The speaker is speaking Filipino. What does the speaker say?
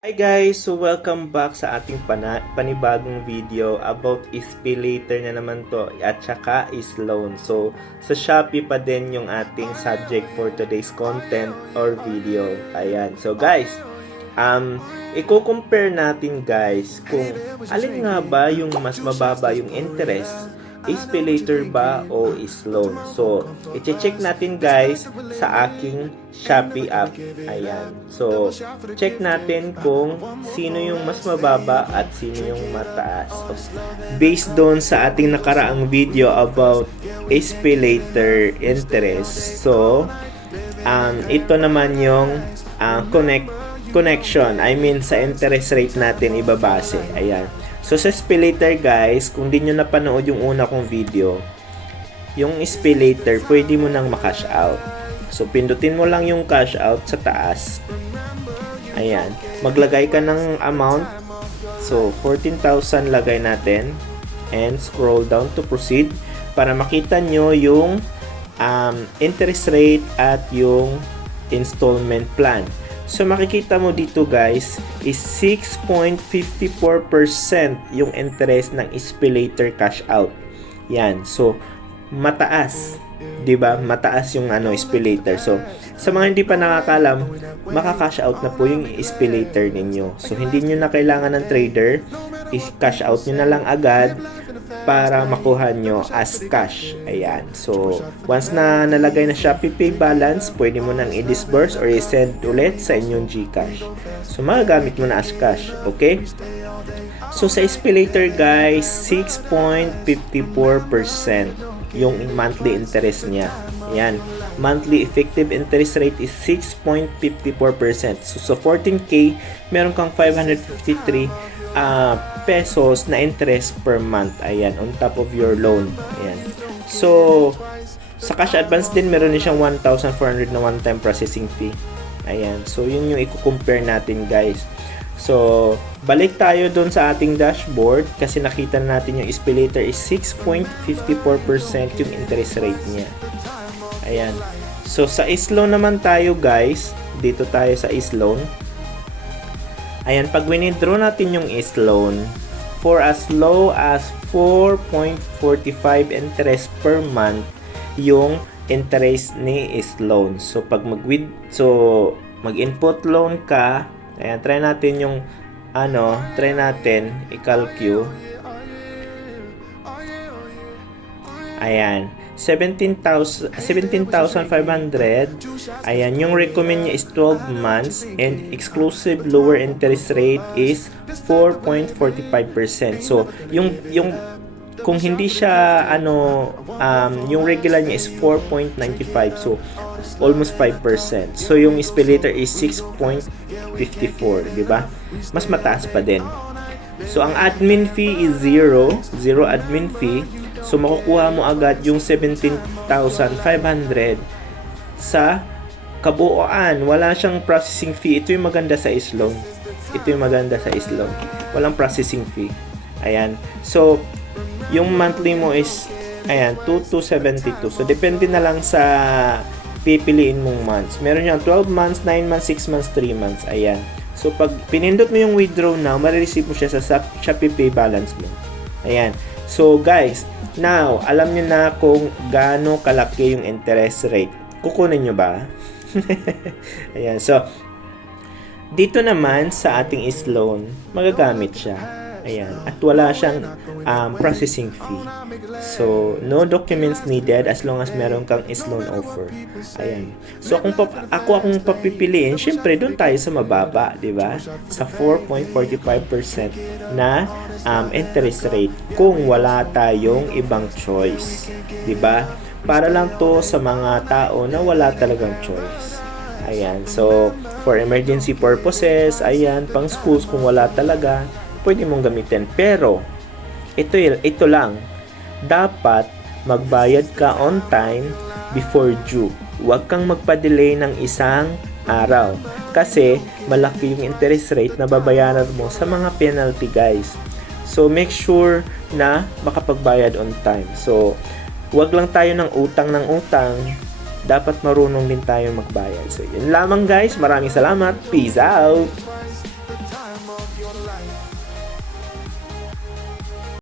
Hi guys! So welcome back sa ating panibagong video about SPayLater na naman to at saka is loan. So sa Shopee pa din yung ating subject for today's content or video. Ayan. So guys, i-compare natin guys kung alin nga ba yung mas mababa yung interest, SPayLater ba o is loan. So i-check natin guys sa aking Shopee app. Ayan. So check natin kung sino yung mas mababa at sino yung mataas. Based doon sa ating nakaraang video about SPayLater interest. So ito naman yung connection. I mean sa interest rate natin ibabase. Ayan. So sa SPayLater guys, kung di nyo napanood yung una kong video, yung SPayLater pwede mo nang makash out. So pindutin mo lang yung cash out sa taas. Ayan, maglagay ka ng amount. So 14,000 lagay natin and scroll down to proceed para makita nyo yung interest rate at yung installment plan. So makikita mo dito guys is 6.54% yung interest ng SPayLater cash out. Yan. So mataas, 'di ba? Mataas yung SPayLater. So sa mga hindi pa nakakalam, maka-cash out na po yung SPayLater ninyo. So hindi niyo na kailangan ng trader, i-cash out niyo na lang agad para makuha nyo as cash. Ayan. So, once na nalagay na Shopee Pay balance, pwede mo nang i-disburse or i-send ulit sa inyong GCash. So, magagamit mo na as cash. Okay? So, sa SPayLater guys, 6.54% yung monthly interest niya. Ayan. Monthly effective interest rate is 6.54%. So, sa 14K, meron kang 553 pesos na interest per month. Ayan, on top of your loan. Ayan. So, sa cash advance din, meron din siyang 1,400 na one-time processing fee. Ayan. So, yun yung i-compare natin, guys. So, balik tayo doon sa ating dashboard kasi nakita natin yung SPayLater is 6.54% yung interest rate niya. Ayan. So, sa is-loan naman tayo, guys. Dito tayo sa is-loan. Ayan, pag winidraw natin yung is-loan, for as low as 4.45 interest per month yung interest ni is-loan. So, pag mag-input loan ka, ayan, try natin yung try natin i-calculate. Ayan, 17,500. Ayan, yung recommend niya is 12 months and exclusive lower interest rate is 4.45%. So, yung kung hindi siya yung regular niya is 4.95. So, almost 5%. So, yung SPayLater is 6.54, di ba? Mas mataas pa din. So, ang admin fee is zero admin fee. So, makukuha mo agad yung 17,500 sa kabuuan. Wala siyang processing fee. Ito yung maganda sa is-loan. Walang processing fee. Ayan. So, yung monthly mo is, ayan, 2,272. So, depende na lang sa pipiliin mong months. Meron yung 12 months, 9 months, 6 months, 3 months. Ayan. So, pag pinindot mo yung withdraw now, marireceive mo siya sa Shopee Pay balance mo. Ayan. So, guys, now, alam nyo na kung gaano kalaki yung interest rate. Kukunin nyo ba? Ayan. So, dito naman sa ating is-loan, magagamit siya. Ayan. At wala siyang processing fee. So, no documents needed as long as meron kang is-loan offer. Ayan. So, akong papipiliin, syempre, doon tayo sa mababa, di ba? Sa 4.45% na interest rate kung wala tayong ibang choice. Di ba? Para lang to sa mga tao na wala talagang choice. Ayan. So, for emergency purposes, ayan, pang schools kung wala talaga, pwede mong gamitin. Pero, ito lang. Dapat magbayad ka on time before due. Huwag kang magpa-delay ng isang araw. Kasi, malaki yung interest rate na babayaran mo sa mga penalty, guys. So, make sure na makapagbayad on time. So, huwag lang tayo ng utang. Dapat marunong din tayo magbayad. So, yun lamang guys. Maraming salamat. Peace out! time of your life.